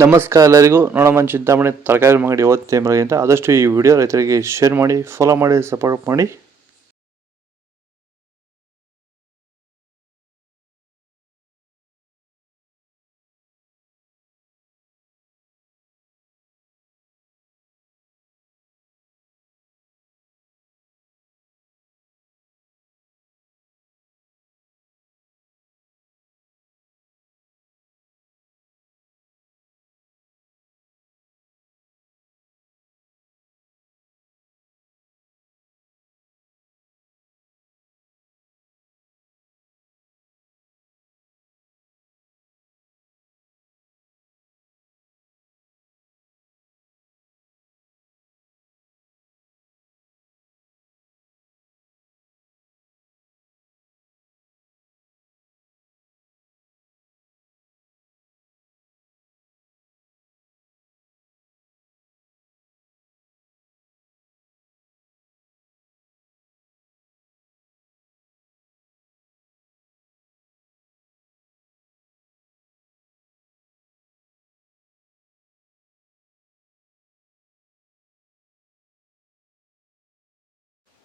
ನಮಸ್ಕಾರ ಎಲ್ಲರಿಗೂ. ನೋಡೋಣ ಚಿಂತಾಮಣಿ ತರಕಾರಿ ಅಂಗಡಿ ಅಂತ ಆದಷ್ಟು ಈ ವಿಡಿಯೋ ರೈತರಿಗೆ ಶೇರ್ ಮಾಡಿ, ಫಾಲೋ ಮಾಡಿ, ಸಪೋರ್ಟ್ ಮಾಡಿ.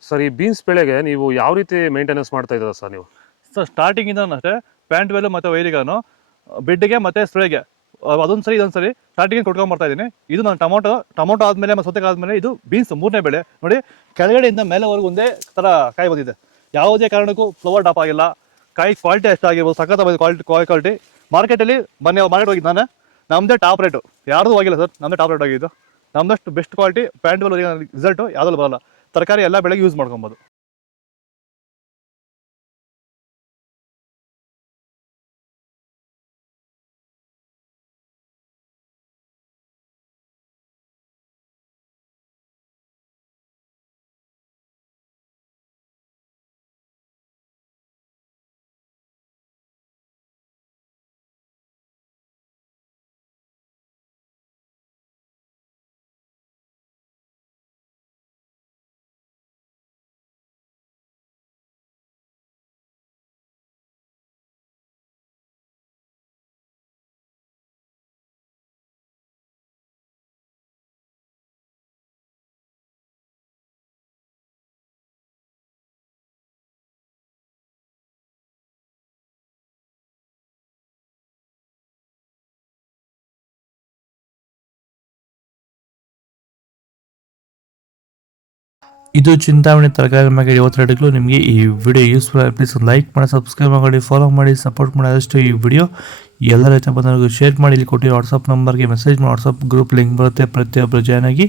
ಸರ್, ಈ ಬೀನ್ಸ್ ಬೆಳೆಗೆ ನೀವು ಯಾವ ರೀತಿ ಮೇಂಟೆನೆನ್ಸ್ ಮಾಡ್ತಾ ಇದ್ದೀರಾ ಸರ್ ನೀವು? ಸರ್ ಸ್ಟಾರ್ಟಿಂಗಿಂದ ಅಷ್ಟೇ ಪ್ಯಾಂಟ್ ವೆಲ್ ಮತ್ತು ವೈರಿಗಾನು ಬೆಡ್ಗೆ ಮತ್ತು ಸ್ಪ್ರೇಗೆ ಅದೊಂದು ಸರಿ ಇದೊಂದು ಸರಿ ಸ್ಟಾರ್ಟಿಂಗ್ ಕೊಟ್ಕೊಂಡ್ಬರ್ತಾ ಇದ್ದೀನಿ. ಇದು ನಾನು ಟೊಮೊಟೊ ಆದಮೇಲೆ ಮತ್ತು ಸೌತೆಕಾಯಿ ಆದಮೇಲೆ ಇದು ಬೀನ್ಸ್ ಮೂರನೇ ಬೆಳೆ. ನೋಡಿ, ಕೆಳಗಡೆಯಿಂದ ಮೇಲೆವರೆಗೂ ಒಂದೇ ಥರ ಕಾಯಿ ಬಂದಿದೆ. ಯಾವುದೇ ಕಾರಣಕ್ಕೂ ಫ್ಲವರ್ ಟಾಪ್ ಆಗಿಲ್ಲ. ಕಾಯಿ ಕ್ವಾಲಿಟಿ ಎಷ್ಟಾಗಿರ್ಬೋದು, ಸಖತ್ ಕ್ವಾಲಿಟಿ. ಮಾರ್ಕೆಟಲ್ಲಿ ಮಾರ್ಕೆಟ್ ಹೋಗಿದ್ದು ನಾನು, ನಮ್ಮದೇ ಟಾಪ್ ರೇಟು, ಯಾರ್ದು ಹೋಗಿಲ್ಲ ಸರ್, ನಮ್ಮದೇ ಟಾಪ್ ರೇಟ್ ಆಗಿದ್ದು. ನಮ್ಮದಷ್ಟು best quality pant well result ಯಾವುದಲ್ಲೂ ಬರಲ್ಲ. ತರಕಾರಿ ಎಲ್ಲ ಬೆಳೆಗೆ ಯೂಸ್ ಮಾಡ್ಕೊಬೋದು. ಇದು ಚಿಂತಾಮಣಿ ತರಕಾರಿ ಮಾರ್ಕೆಟ್ ರೇಟ್ಗಳು. ನಿಮಗೆ ಈ ವಿಡಿಯೋ ಯೂಸ್ಫುಲ್ ಆಗಿ ಪ್ಲೀಸ್ ಲೈಕ್ ಮಾಡಿ, ಸಬ್ಸ್ಕ್ರೈಬ್ ಮಾಡಿ, ಫಾಲೋ ಮಾಡಿ, ಸಪೋರ್ಟ್ ಮಾಡಿ. ಆದಷ್ಟು ಈ ವಿಡಿಯೋ ಎಲ್ಲ ರೈತ ಬಂದವರಿಗೂ ಶೇರ್ ಮಾಡಿ. ಇಲ್ಲಿ ಕೊಟ್ಟಿರೋ ವಾಟ್ಸಪ್ ನಂಬರ್ಗೆ ಮೆಸೇಜ್ ಮಾಡಿ, ವಾಟ್ಸಪ್ ಗ್ರೂಪ್ ಲಿಂಕ್ ಬರುತ್ತೆ, ಪ್ರತಿಯೊಬ್ಬರು ಜಾಯ್ನ್ ಆಗಿ.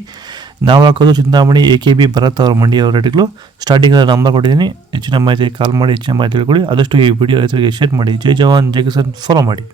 ನಾವು ಹಾಕೋದು ಚಿಂತಾಮಣಿ AKB ಭರತ್ ಅವರ ಮಂಡಿ ಅವರ ರೇಟ್ಗಳು. ಸ್ಟಾರ್ಟಿಂಗ್ ನಂಬರ್ ಕೊಟ್ಟಿದ್ದೀನಿ, ಹೆಚ್ಚಿನ ಮಾಹಿತಿ ಕಾಲ್ ಮಾಡಿ, ಹೆಚ್ಚಿನ ಮಾಹಿತಿ ತಿಳ್ಕೊಳ್ಳಿ. ಆದಷ್ಟು ಈ ವಿಡಿಯೋ ರೈತರಿಗೆ ಶೇರ್ ಮಾಡಿ. ಜೈ ಜವಾನ್, ಜೈ ಕಿಸಾನ್, ಫಾಲೋ ಮಾಡಿ.